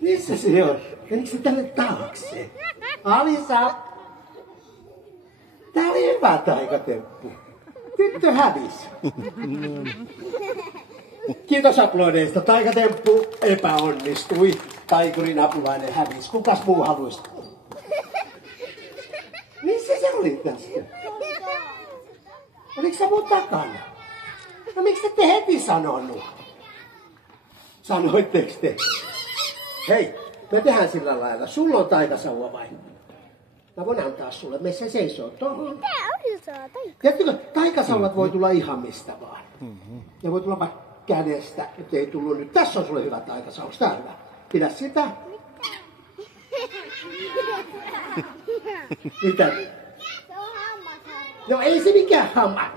Missä se on? Menikö se tänne taakse? Alisa! Tää oli hyvä taikatemppu. Tyttö hävisi. Kiitos aplodeista. Taikatemppu epäonnistui. Taikurin apulainen hävisi. Kukas muu haluaisi? Missä se oli tästä? Oliko se mun takana? No miksi ette heti sanonut? Sanoitteko te? Hei, me tehdään sillä lailla. Sulla on taikasauva vai? Mä voin antaa sulle. Me se seisoo tuohon. Tää on iso taika. Tiedätkö, taikasauvat voi tulla ihan mistä vaan. Ja voi tulla vaikka kädestä, mutta ei tullut nyt. Tässä on sulle hyvä taikasaus. Tää on hyvä. Pidä sitä. Mitä? Se on hammasharja. No ei se mikään hamma.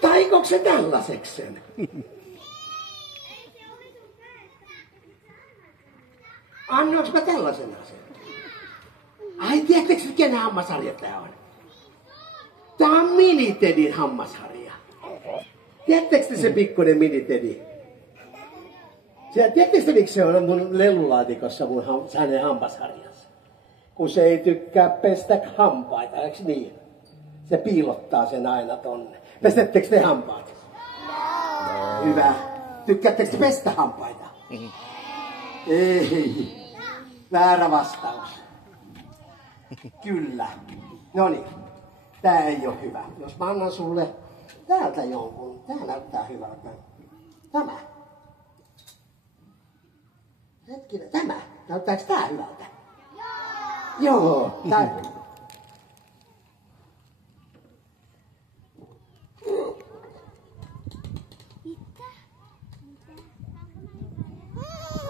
Taikoks se tällaiseksen? Annoinko mä tällaisen asian? Ai, tiedättekö kenen hammasharja tää on? Tää on Mini-Tedin hammasharja. Tiedättekö te se pikkuinen Mini-Tedi? Tiedättekö te miksi se on mun lelulaatikossa hänen hammasharjansa? Kun se ei tykkää pestä hampaita, eikö niin? Se piilottaa sen aina tonne. Pestettekö te hampaat? No. Hyvä. Tykkäättekö te pestä hampaita? Ei. Väärä vastaus. Kyllä. Noniin. Tää ei oo hyvä. Jos mä annan sulle täältä jonkun. Tää näyttää hyvältä. Tämä. Hetkinen. Tämä. Näyttääks tää hyvältä? Joo. Tää.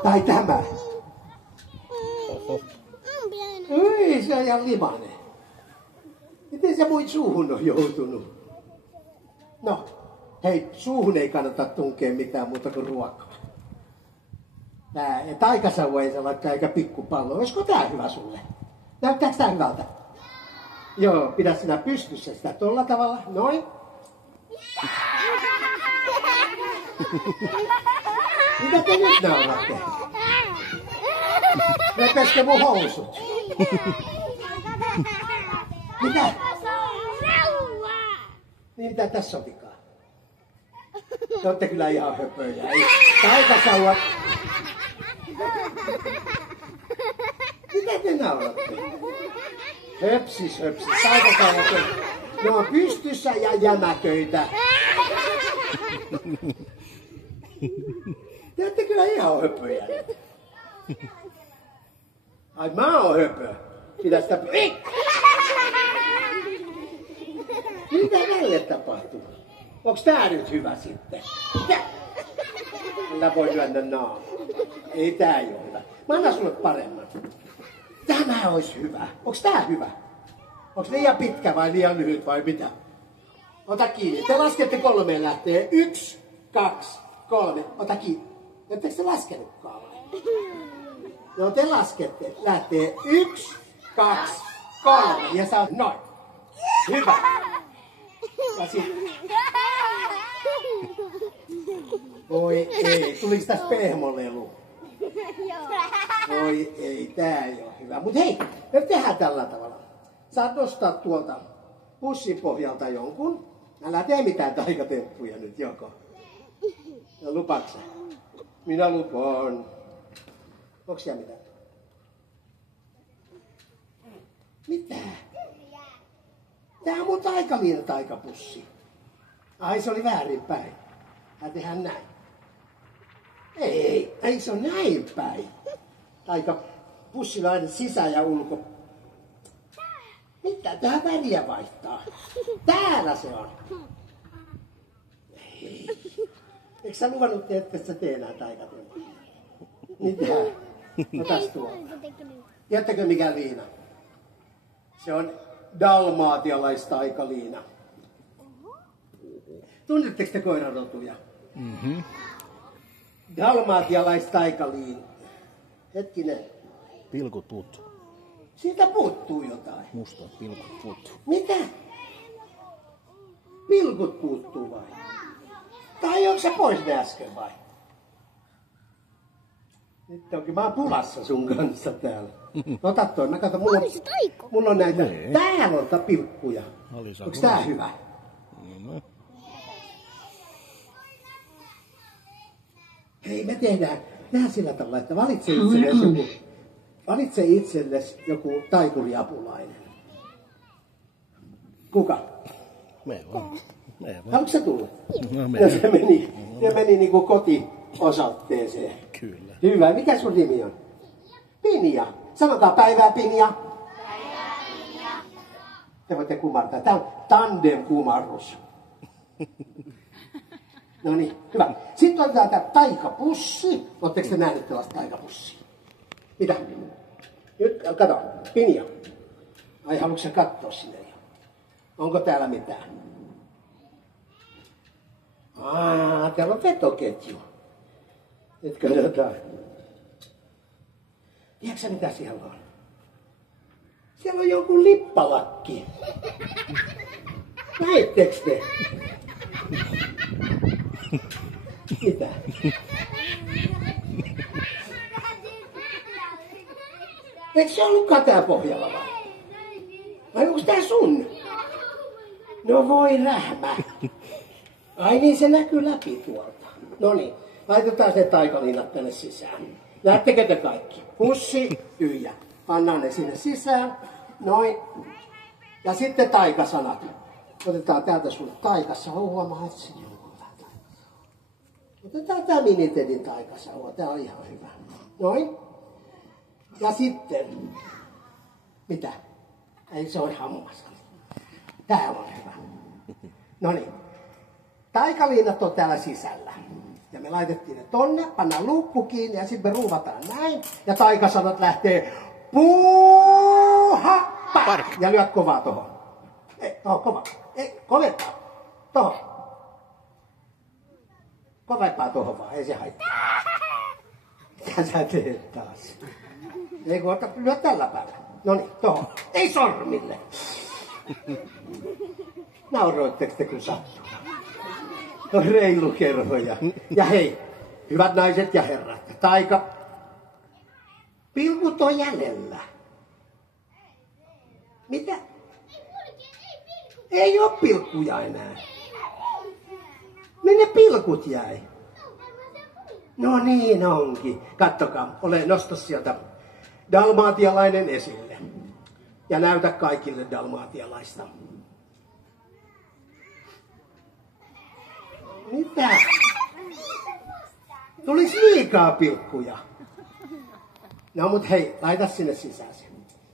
Tai tämä. Ei, se on ihan limainen. Miten se mun suuhun on joutunut? No, hei, suuhun ei kannata tunkea mitään muuta kuin ruokaa. Tää, ja taikasauva ei saa laittaa eikä pikkupallo. Olisiko tää hyvä sulle? Näyttääks tää hyvältä? Joo, pidä sinä pystyssä sitä tolla tavalla. Noin. Mitä te nyt nauratte? Repesikö mun housut? Mitä? Niin mitä tässä on vikaa? Te ootte kyllä ihan höpöjä. Taikasauvat. Mitä te nauratte? Höpsis. Taikasauvat. Ne on pystyssä ja jämäköitä. Te ootte kyllä ihan höpöjä. Ai mä oon höpö. Pidä sitä... Mitä näille tapahtuu? Onks tää nyt hyvä sitten? Mä voin lyödä naamaa. Ei tää oo hyvä. Mä annan sulle paremman. Tämä ois hyvä. Onks tää hyvä? Onks liian pitkä vai liian lyhyt vai mitä? Ota kiinni. Te laskette 3 lähtee. 1, 2, 3. Ota kiinni. Ettekö te laskenutkaan vai? No te laskette. Lähtee 1, 2, 3. Ja sä oot noin. Hyvä. Ja sit... Oi ei. Tuliks täs pehmolelu? Oi ei. Tää ei oo hyvä. Mut hei. Me tehdään tällä tavalla. Saat nostaa tuolta pussin pohjalta jonkun. Älä tee mitään taikatemppuja nyt joko. No lupaatko sä? Minä lupaan. Onks siellä mitään? Mitä? Tää on mun taikaliina taikapussi. Ai se oli väärinpäin. Mä tehdään näin. Ei se on näin päin. Taikapussilla aina sisä ja ulko. Mitä? Tää väriä vaihtaa. Täällä se on. Ei. Eikö sä luvannut, että sä tee enää taikatemppuja? Mitä? Otas tuo. Tiedättekö mikä liina? Se on dalmaatialaistaikaliina. Tunnetteko te koirarotuja? Dalmaatialaistaikaliina. Hetkinen. Pilkut puuttuu. Siitä puuttuu jotain. Mustat pilkut puuttuu. Mitä? Pilkut puuttuu vai? Tai onko se pois ne äsken vai? Nyt onkin mä oon pulassa sun kanssa täällä. Ota toi, mä katson, Oli se taiko. mulla on näitä, Niin. täällä on pilkkuja. Alisa, Onks tää hyvä? No. Hei, me tehdään sillä tavalla, että valitse itsellesi joku taikuriapulainen. Kuka? Me vaan. Me vaan. Haluatko sä tulla? No, me. No se meni niinku kotiosoitteeseen. Kyllä. Hyvä. Mikä sun nimi on? Pinja. Sanotaan päivää, Pinja. Te voitte kumartaa. Tää on tandem-kumarrus. No niin, hyvä. Sitten otetaan tää taikapussi. Oletteko te nähneet tällaista taikapussia? Mitä? Nyt, kato. Pinja. Ai, haluatko sä katsoa sinne jo? Onko täällä mitään? Täällä on vetoketju. Nyt katsotaan. Tiedätkö sä mitä siellä on? Siellä on joku lippalakki. Näittekö te? Mitä? Eikö se ollutkaan tää pohjalla vai? Vai onko tää sun? No voi rähmä. Ai niin, se näkyy läpi tuolta. No niin, laitetaan se taikalinnat tänne sisään. Näettekö te kaikki? Pussi, tyhjä. Pannaan ne sinne sisään. Noin. Ja sitten taikasanat. Otetaan täältä sulle taikasauva. Mä etsin jonkun vähän taikasauva. Otetaan tää Minitedin taikasauva. Tää on ihan hyvä. Noin. Ja sitten. Mitä? Ei se on hammas. Tää on hyvä. No niin. Taikaliinat on täällä sisällä. Ja me laitettiin ne tonne, pannaan luukku kiinni ja sitten me ruuvataan näin. Ja taikasanat lähtee puuha, park. Ja lyöt kovaa tohon. Ei, tohon kovaa. Ei, kovempaa. Tohon. Kovempaa tohon vaan, ei se haittaa. Mitä sä teet taas? Ei kun lyö tällä päällä. Noniin, tohon. Ei sormille. Nauroitteko te kun sattuu? No reilu kerhoja. Ja hei, hyvät naiset ja herrat, taika. Pilkut on jäljellä. Mitä? Ei oo pilkkuja enää. Ne pilkut jäi. No niin onkin. Kattokaa, nosta sieltä dalmaatialainen esille. Ja näytä kaikille dalmaatialaista. Mitä? Tulis liikaa pilkkuja. No mut hei, laita sinne sisään se.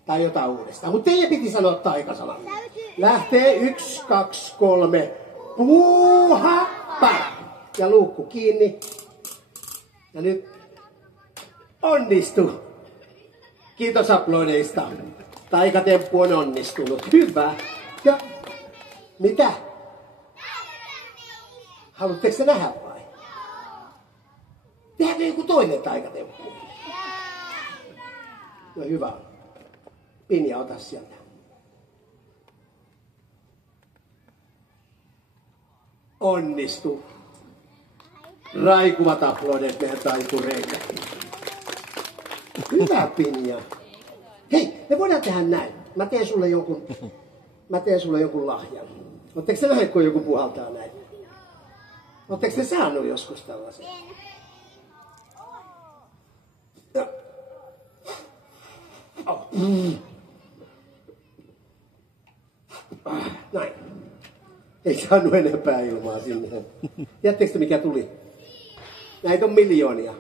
Tai jotain uudestaan. Mut teidän piti sanoa taikasanan. Lähtee 1, 2, 3. Puuha, para. Ja luukku kiinni. Ja nyt onnistu. Kiitos aplodeista. Taikatemppu on onnistunut. Hyvä. Ja mitä? Haluatteko se nähdä vai? Tehdäänkö joku toinen taikatemppu? No hyvä. Pinja, ota sieltä. Onnistu. Raikuvat aplodeet meidän taikureille. Hyvä, Pinja. Hei, me voidaan tehdä näin. Mä teen sulle jonkun lahjan. Oletteko te nähneet, kun joku puhaltaa näin? Oletteko te saanut joskus tällaisen? Oh. Näin. Ei saanut enempää ilmaa sinne. Tiedättekö te mikä tuli? Näitä on miljoonia.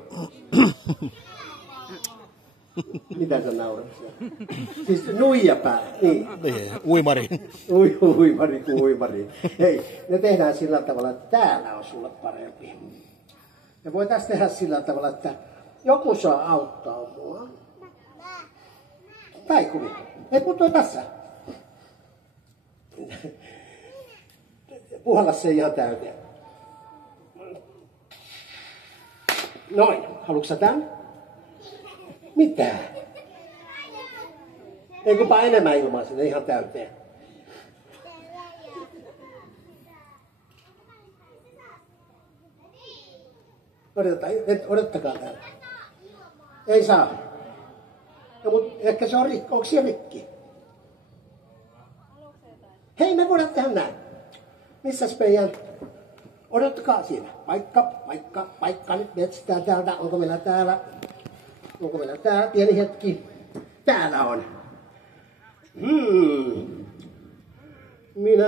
Mitä sä naurat siellä? Siis nuijapää. Niin. Uimari. Uimari. Hei, me tehdään sillä tavalla, että täällä on sulle parempi. Me voitaisiin tehdä sillä tavalla, että joku saa auttaa mua. Taikuri. Ei putoa tässä. Puhalla se ihan täyteen. Noin. Haluatko sä tän? Mitä? Eiköpä enemmän ilmaa sinne ihan täyteen. Odottakaa täällä. Ei saa. No, mutta ehkä se on rikki. Onko se rikki? Hei, me voidaan tehdä näin. Missäs meidän... Odottakaa siinä. Paikka. Nyt me etsitään täältä. Onko meillä täällä? Pieni hetki. Täällä on. Minä...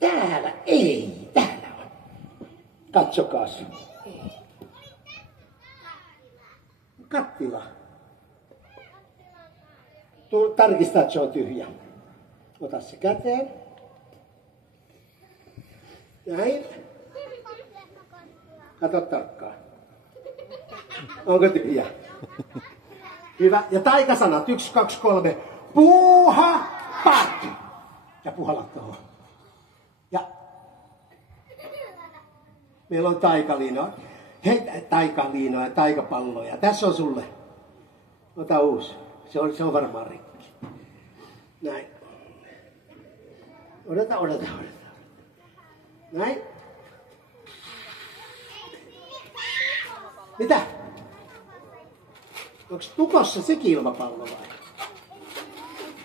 Täällä on. Katsokaas. Kattila. Tarkista, että se on tyhjä. Ota se käteen. Näin. Kato tarkkaan. Onko tyhjä? Hyvä. Ja taikasanat. 1, 2, 3. Puuha, pat. Ja puhalla tuohon. Ja meillä on taikaliinoa. Hei, taikaliinoa ja taikapalloja. Tässä on sulle. Ota uusi. Se on varmaan rikki. Näin. Odota. Näin. Mitä? Onko tukossa sekin ilmapallo vai?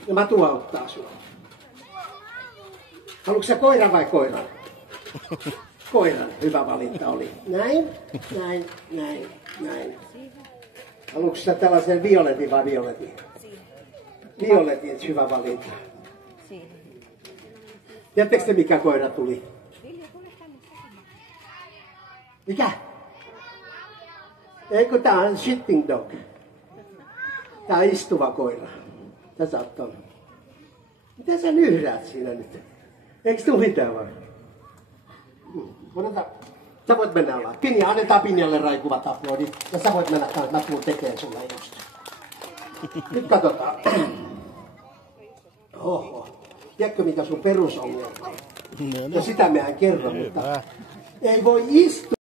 Ja mä tuun auttaa sua. Haluatko sä koiran vai koiran? Koiran. Hyvä valinta oli. Näin. Haluatko sä tällaisen violetin vai violetin? Violetin, hyvä valinta. Tiedättekö te mikä koira tuli? Mikä? Eikö tää on sitting dog? Tää on istuva koira. Tää sä oot ton. Mitä sä nyhdäät siinä nyt? Eikö tuu mitään vai? Sä voit mennä alas. Pinja, annetaan Pinjalle raikuvat aplodit. Ja sä voit mennä kanssa, mä tuun tekeen sulle just. Nyt katsotaan. Oho. Tiedätkö mikä sun perusongelma on? Ja sitä mä en kerro, mutta ei voi istua.